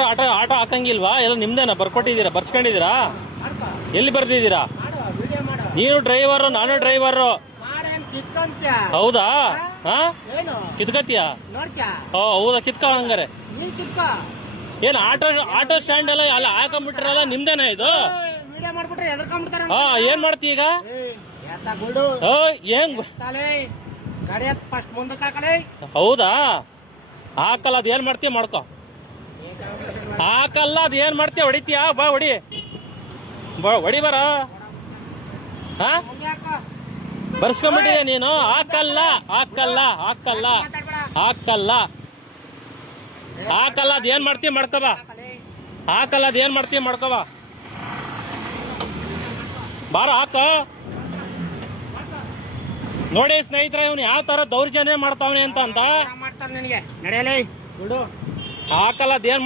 ಯಾರು auto auto ಹಾಕಂಗಿಲ್ವಾ? ಎಲ್ಲ ನಿಮ್ದೇನಾ? ಬರ್ಕೊಟ್ಟಿದ್ದೀರಾ? ಬರ್ಸ್ಕೊಂಡಿದ್ದೀರಾ? ಎಲ್ಲಿ ಬರ್ದಿದ್ದೀರಾ? ನೀನು ಡ್ರೈವರ್, ನಾನು ಡ್ರೈವರ್. ಹೌದಾ? ಕಿತ್ಕತ್ತೀಯ? ಹೌದಾ, ಕಿತ್ಕ ಹಂಗಾರೆ. ಏನ್ ಆಟೋ ಸ್ಟ್ಯಾಂಡ್ ಎಲ್ಲ ಅಲ್ಲ ಹಾಕೊಂಡ್ಬಿಟ್ರಲ್ಲ, ನಿಮ್ದೇನಾ ಇದು? ಏನ್ ಮಾಡ್ತಿ ಈಗ? ಏನ್ ಹೌದಾ? ಹಾಕಲ್ಲ, ಅದ್ ಏನ್ ಮಾಡ್ತೀಯ ಮಾಡ್ಕೊ. ಹಾಕಲ್ಲ, ಅದ್ ಏನ್ ಮಾಡ್ತೀಯ? ಹೊಡಿತೀಯಾ? ಬಾ ಹೊಡಿ, ಹೊಡಿ ಬರ. ಬರ್ಸ್ಕೊಂಡ್ಬಿಟ್ಟಿದೆ ನೀನು. ಹಾಕಲ್ಲ ಹಾಕಲ್ಲ ಹಾಕಲ್ಲ ಹಾಕಲ್ಲ ಹಾಕಲ್ಲ, ಅದ್ ಏನ್ ಮಾಡ್ತೀಯ ಮಾಡ್ಕೊಬಾ. ಹಾಕಲ್ಲ, ಅದ್ ಏನ್ ಮಾಡ್ತೀಯ ಮಾಡ್ಕೊಬಾ. ಬಾರ ಹಾಕ. ನೋಡಿ ಸ್ನೇಹಿತರೆ, ಇವನು ಯಾವ ತರ ದೌರ್ಜನ್ಯ ಮಾಡ್ತಾವನೆ ಅಂತ. ಹಾಕಲ್ಲ, ಅದ್ ಏನ್